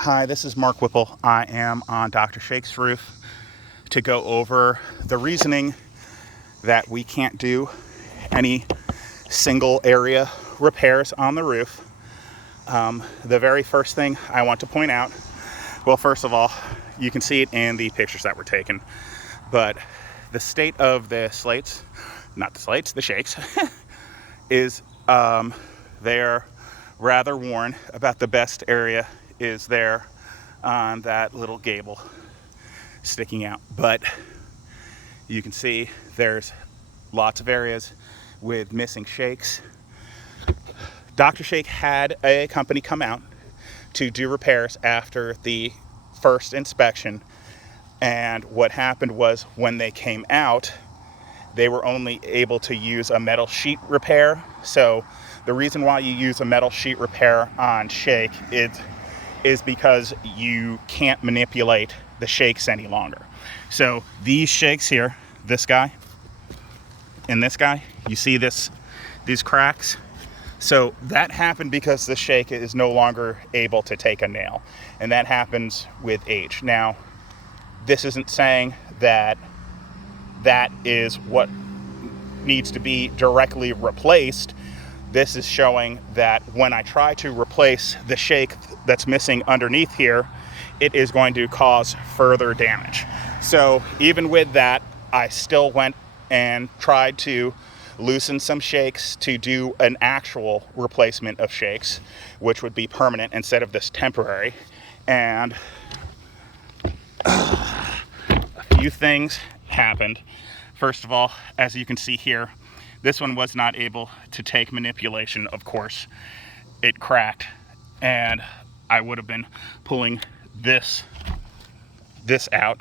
Hi, this is Mark Whipple. I am on Dr. Sheikh's roof to go over the reasoning that we can't do any single area repairs on the roof. The very first thing I want to point out, well, first of all, you can see it in the pictures that were taken, but the state of the slates, not the slates, the shakes, is they're rather worn. About the best area is there on that little gable sticking out, but you can see there's lots of areas with missing shakes. Dr. Sheikh had a company come out to do repairs after the first inspection, and what happened was when they came out, they were only able to use a metal sheet repair. So the reason why you use a metal sheet repair on Sheikh is because you can't manipulate the shakes any longer. So these shakes here, this guy and this guy, you see these cracks? So that happened because the shake is no longer able to take a nail, and that happens with age. Now, this isn't saying that that is what needs to be directly replaced. This is showing that when I try to replace the shake that's missing underneath here, it is going to cause further damage. So even with that, I still went and tried to loosen some shakes to do an actual replacement of shakes, which would be permanent instead of this temporary. And a few things happened. First of all, as you can see here, this one was not able to take manipulation, of course. It cracked, and I would have been pulling this out,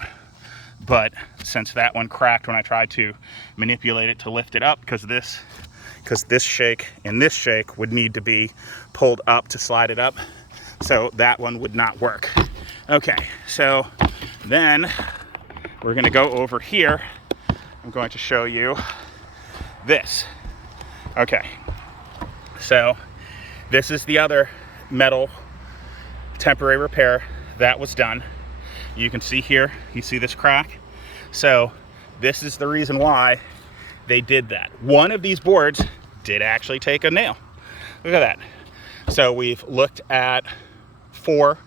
but since that one cracked when I tried to manipulate it to lift it up, because this shake and this shake would need to be pulled up to slide it up, so that one would not work. Okay, so then we're going to go over here. I'm going to show you this. Okay, so this is the other metal temporary repair that was done. You can see here, you see this crack? So this is the reason why they did that. One of these boards did actually take a nail. Look at that. So we've looked at 4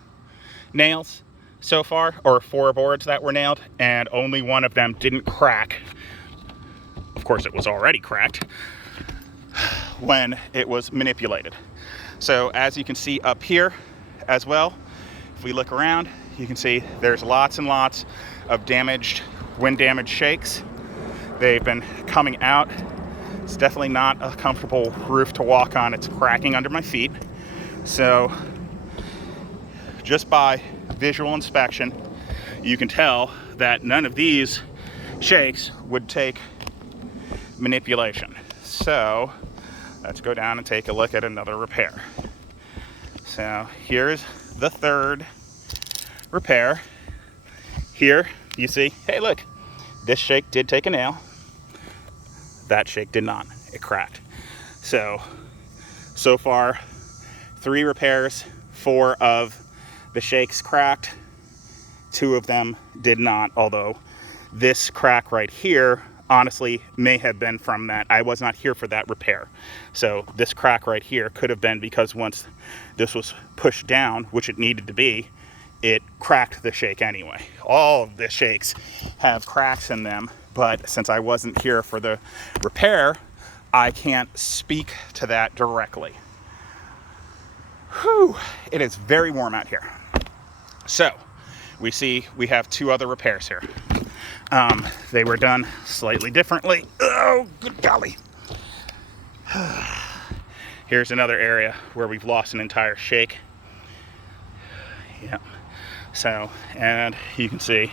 nails so far, or 4 boards that were nailed, and only one of them didn't crack. Of course, it was already cracked when it was manipulated. So as you can see up here as well, if we look around, you can see there's lots and lots of wind damaged shakes. They've been coming out. It's definitely not a comfortable roof to walk on. It's cracking under my feet. So just by visual inspection, you can tell that none of these shakes would take manipulation. So let's go down and take a look at another repair. So here's the third repair. Here you see, hey look, this shake did take a nail. That shake did not. It cracked. So far 3 repairs, 4 of the shakes cracked, 2 of them did not, although this crack right here honestly may have been from that. I was not here for that repair. So this crack right here could have been because once this was pushed down, which it needed to be, it cracked the shake anyway. All of the shakes have cracks in them, but since I wasn't here for the repair, I can't speak to that directly. Whew, it is very warm out here. So we see we have 2 other repairs here. They were done slightly differently. Oh, good golly. Here's another area where we've lost an entire shake. Yeah. So, and you can see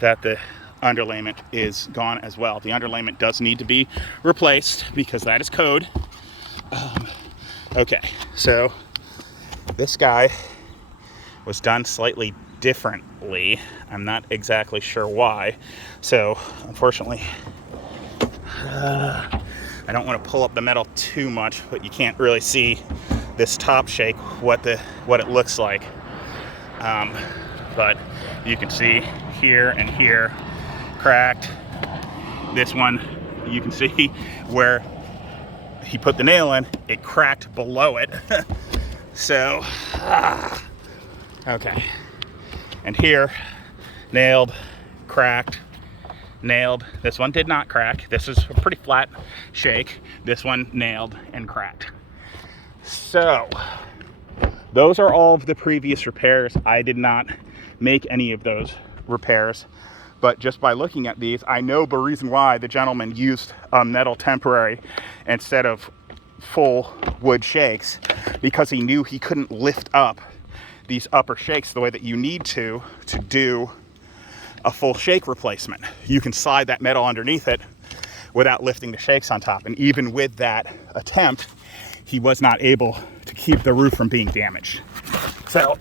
that the underlayment is gone as well. The underlayment does need to be replaced because that is code. Okay, so this guy was done slightly differently. I'm not exactly sure why. So unfortunately, I don't want to pull up the metal too much, but you can't really see this top shake, what it looks like. But you can see here and here cracked. This one, you can see where he put the nail in, it cracked below it. So, okay. And here, nailed, cracked, nailed. This one did not crack. This is a pretty flat shake. This one nailed and cracked. So, those are all of the previous repairs. I did not make any of those repairs. But just by looking at these, I know the reason why the gentleman used metal temporary instead of full wood shakes, because he knew he couldn't lift up these upper shakes the way that you need to do a full shake replacement. You can slide that metal underneath it without lifting the shakes on top. And even with that attempt, he was not able to keep the roof from being damaged. So